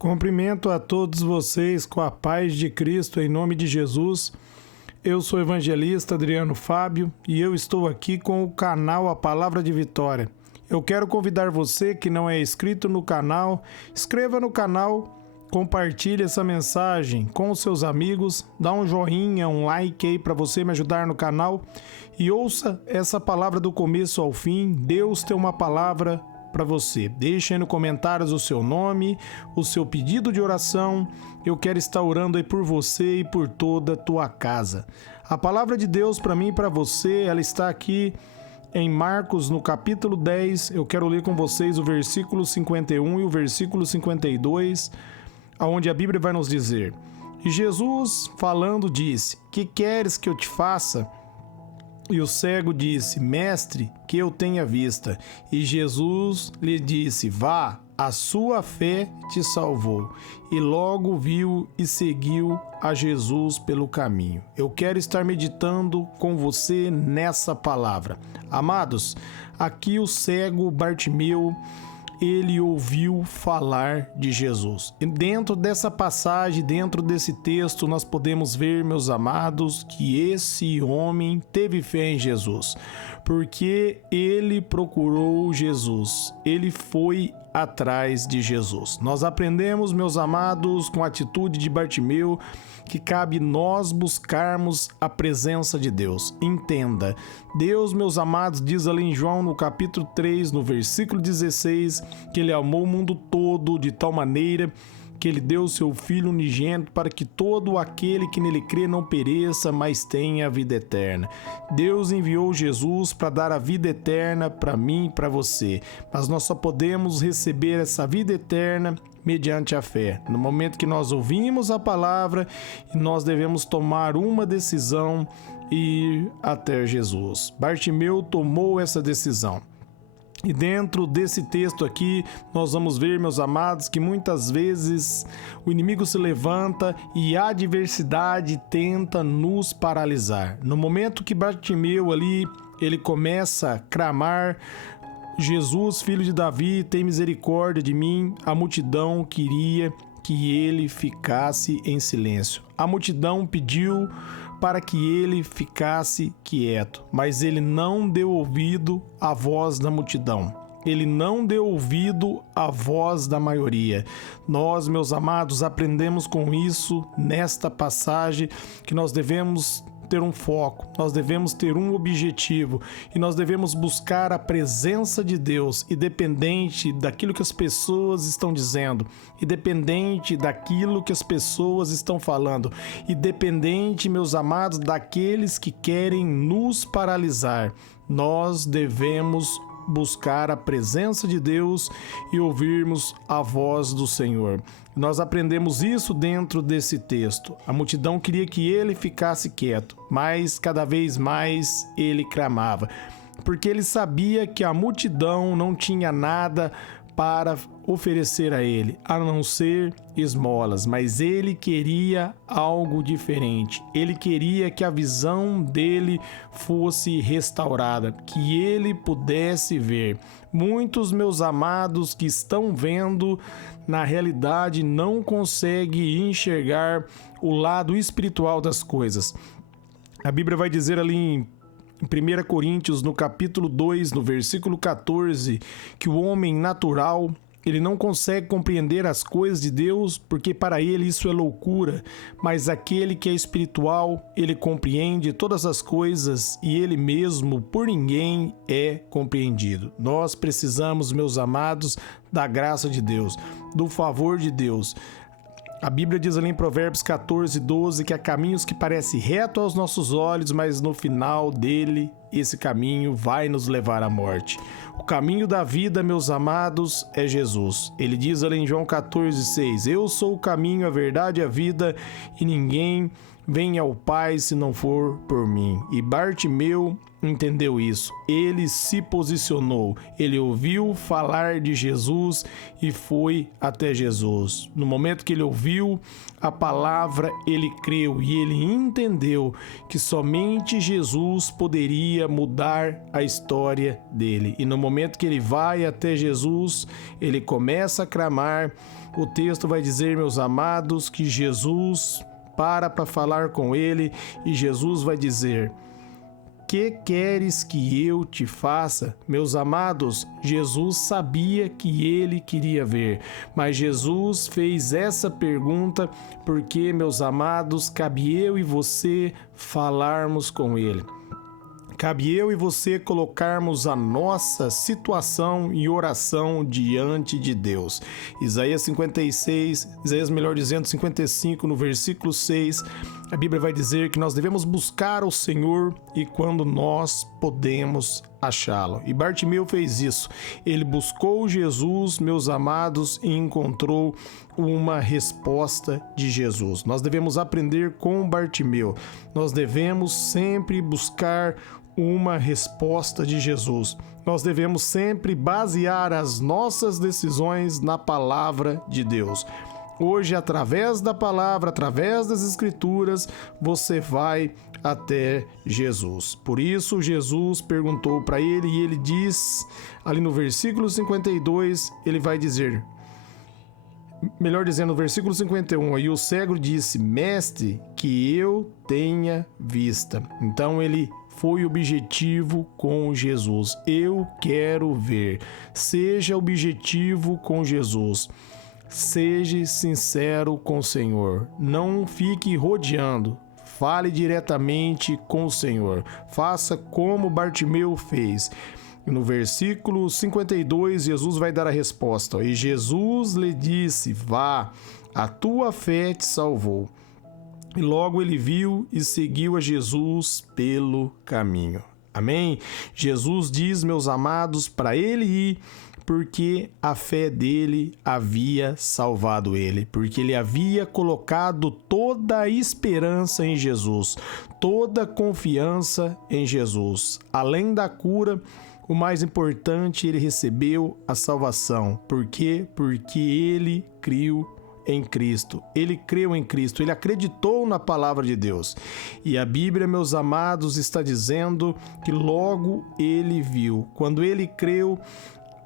Cumprimento a todos vocês com a paz de Cristo em nome de Jesus. Eu sou o evangelista Adriano Fábio e eu estou aqui com o canal A Palavra de Vitória. Eu quero convidar você que não é inscrito no canal, inscreva no canal, compartilhe essa mensagem com os seus amigos, dá um joinha, um like aí para você me ajudar no canal e ouça essa palavra do começo ao fim. Deus tem uma palavra para você. Deixe aí no comentários o seu nome, o seu pedido de oração. Eu quero estar orando aí por você e por toda a tua casa. A palavra de Deus para mim e para você, ela está aqui em Marcos, no capítulo 10. Eu quero ler com vocês o versículo 51 e o versículo 52, onde a Bíblia vai nos dizer: E Jesus, falando, disse: Que queres que eu te faça? E o cego disse: Mestre, que eu tenha vista. E Jesus lhe disse: Vá, a sua fé te salvou. E logo viu e seguiu a Jesus pelo caminho. Eu quero estar meditando com você nessa palavra. Amados, aqui o cego Bartimeu, ele ouviu falar de Jesus. E dentro dessa passagem, dentro desse texto, nós podemos ver, meus amados, que esse homem teve fé em Jesus, porque ele procurou Jesus, ele foi atrás de Jesus. Nós aprendemos, meus amados, com a atitude de Bartimeu, que cabe nós buscarmos a presença de Deus. Entenda, Deus, meus amados, diz ali em João, no capítulo 3, no versículo 16, que Ele amou o mundo todo de tal maneira que Ele deu o seu Filho unigênito para que todo aquele que nele crê não pereça, mas tenha a vida eterna. Deus enviou Jesus para dar a vida eterna para mim e para você, mas nós só podemos receber essa vida eterna mediante a fé. No momento que nós ouvimos a palavra, nós devemos tomar uma decisão e ir até Jesus. Bartimeu tomou essa decisão. E dentro desse texto aqui, nós vamos ver, meus amados, que muitas vezes o inimigo se levanta e a adversidade tenta nos paralisar. No momento que Bartimeu ali, ele começa a clamar: Jesus, filho de Davi, tem misericórdia de mim, a multidão queria que ele ficasse em silêncio. A multidão pediu para que ele ficasse quieto, mas ele não deu ouvido à voz da multidão. Ele não deu ouvido à voz da maioria. Nós, meus amados, aprendemos com isso nesta passagem que nós devemos ter um foco, nós devemos ter um objetivo e nós devemos buscar a presença de Deus, independente daquilo que as pessoas estão dizendo, independente daquilo que as pessoas estão falando, independente, meus amados, daqueles que querem nos paralisar. Nós devemos buscar a presença de Deus e ouvirmos a voz do Senhor. Nós aprendemos isso dentro desse texto. A multidão queria que ele ficasse quieto, mas cada vez mais ele clamava, porque ele sabia que a multidão não tinha nada para oferecer a ele, a não ser esmolas, mas ele queria algo diferente. Ele queria que a visão dele fosse restaurada, que ele pudesse ver. Muitos, meus amados, que estão vendo, na realidade não conseguem enxergar o lado espiritual das coisas. A Bíblia vai dizer ali em 1 Coríntios, no capítulo 2, no versículo 14, que o homem natural, ele não consegue compreender as coisas de Deus, porque para ele isso é loucura, mas aquele que é espiritual, ele compreende todas as coisas e ele mesmo, por ninguém, é compreendido. Nós precisamos, meus amados, da graça de Deus, do favor de Deus. A Bíblia diz ali em Provérbios 14, 12, que há caminhos que parecem retos aos nossos olhos, mas no final dele, esse caminho vai nos levar à morte. O caminho da vida, meus amados, é Jesus. Ele diz ali em João 14, 6, Eu sou o caminho, a verdade e a vida, e ninguém venha ao Pai se não for por mim. E Bartimeu entendeu isso. Ele se posicionou. Ele ouviu falar de Jesus e foi até Jesus. No momento que ele ouviu a palavra, ele creu e ele entendeu que somente Jesus poderia mudar a história dele. E no momento que ele vai até Jesus, ele começa a clamar. O texto vai dizer, meus amados, que Jesus para falar com ele e Jesus vai dizer: que queres que eu te faça? Meus amados, Jesus sabia que ele queria ver, mas Jesus fez essa pergunta porque, meus amados, cabe eu e você falarmos com ele. Cabe eu e você colocarmos a nossa situação em oração diante de Deus. Isaías 55, no versículo 6, a Bíblia vai dizer que nós devemos buscar o Senhor e quando nós podemos achá-lo. E Bartimeu fez isso. Ele buscou Jesus, meus amados, e encontrou uma resposta de Jesus. Nós devemos aprender com Bartimeu. Nós devemos sempre buscar uma resposta de Jesus. Nós devemos sempre basear as nossas decisões na palavra de Deus. Hoje, através da palavra, através das Escrituras, você vai até Jesus. Por isso, Jesus perguntou para ele e ele diz, ali no versículo 52, ele vai dizer, melhor dizendo, no versículo 51, aí o cego disse: Mestre, que eu tenha vista. Então ele foi objetivo com Jesus. Eu quero ver. Seja objetivo com Jesus. Seja sincero com o Senhor. Não fique rodeando. Fale diretamente com o Senhor. Faça como Bartimeu fez. No versículo 52, Jesus vai dar a resposta. E Jesus lhe disse: Vá, a tua fé te salvou. E logo ele viu e seguiu a Jesus pelo caminho. Amém? Jesus diz, meus amados, para ele ir, porque a fé dele havia salvado ele, porque ele havia colocado toda a esperança em Jesus, toda a confiança em Jesus. Além da cura, o mais importante, ele recebeu a salvação. Por quê? Porque ele creu em Cristo. Ele creu em Cristo, ele acreditou na palavra de Deus. E a Bíblia, meus amados, está dizendo que logo ele viu. Quando ele creu,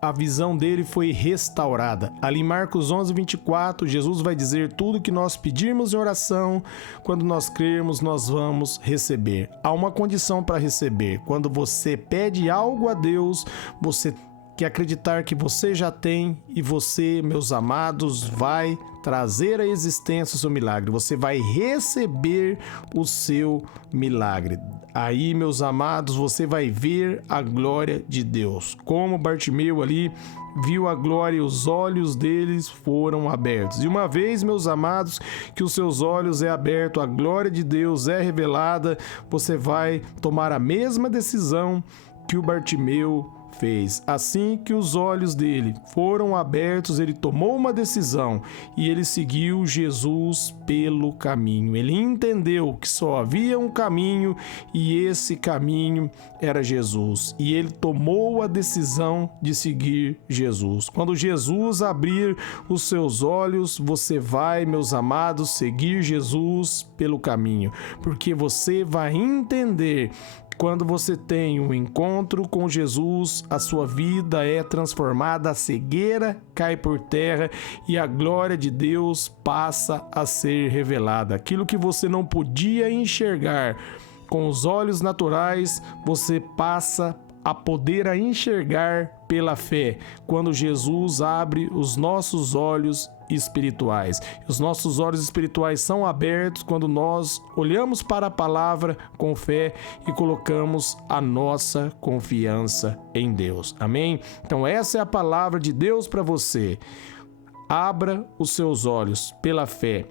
a visão dele foi restaurada. Ali em Marcos 11:24, Jesus vai dizer: tudo que nós pedirmos em oração, quando nós crermos, nós vamos receber. Há uma condição para receber. Quando você pede algo a Deus, você que acreditar que você já tem e você, meus amados, vai trazer à existência o seu milagre. Você vai receber o seu milagre. Aí, meus amados, você vai ver a glória de Deus. Como Bartimeu ali viu a glória e os olhos deles foram abertos. E uma vez, meus amados, que os seus olhos é aberto, a glória de Deus é revelada, você vai tomar a mesma decisão que o Bartimeu fez. Assim que os olhos dele foram abertos, ele tomou uma decisão e ele seguiu Jesus pelo caminho. Ele entendeu que só havia um caminho e esse caminho era Jesus. E ele tomou a decisão de seguir Jesus. Quando Jesus abrir os seus olhos, você vai, meus amados, seguir Jesus pelo caminho, porque você vai entender. Quando você tem um encontro com Jesus, a sua vida é transformada, a cegueira cai por terra e a glória de Deus passa a ser revelada. Aquilo que você não podia enxergar com os olhos naturais, você passa a poder enxergar pela fé, quando Jesus abre os nossos olhos espirituais. Os nossos olhos espirituais são abertos quando nós olhamos para a palavra com fé e colocamos a nossa confiança em Deus. Amém? Então essa é a palavra de Deus para você. Abra os seus olhos pela fé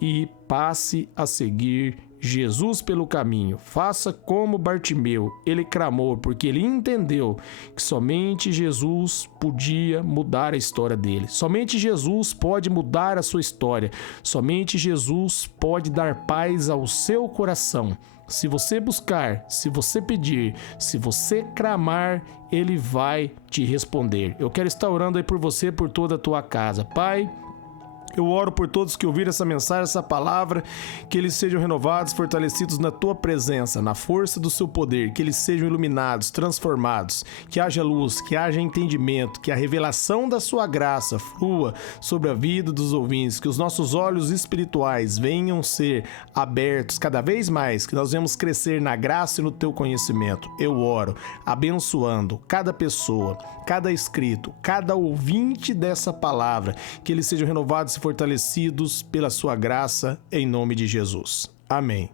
e passe a seguir Jesus pelo caminho. Faça como Bartimeu. Ele clamou porque ele entendeu que somente Jesus podia mudar a história dele. Somente Jesus pode mudar a sua história. Somente Jesus pode dar paz ao seu coração. Se você buscar, se você pedir, se você clamar, Ele vai te responder. Eu quero estar orando aí por você, por toda a tua casa. Pai, eu oro por todos que ouviram essa mensagem, essa palavra, que eles sejam renovados, fortalecidos na Tua presença, na força do Seu poder, que eles sejam iluminados, transformados, que haja luz, que haja entendimento, que a revelação da Sua graça flua sobre a vida dos ouvintes, que os nossos olhos espirituais venham ser abertos cada vez mais, que nós venhamos crescer na graça e no Teu conhecimento. Eu oro, abençoando cada pessoa, cada inscrito, cada ouvinte dessa palavra, que eles sejam renovados e fortalecidos pela sua graça, em nome de Jesus. Amém.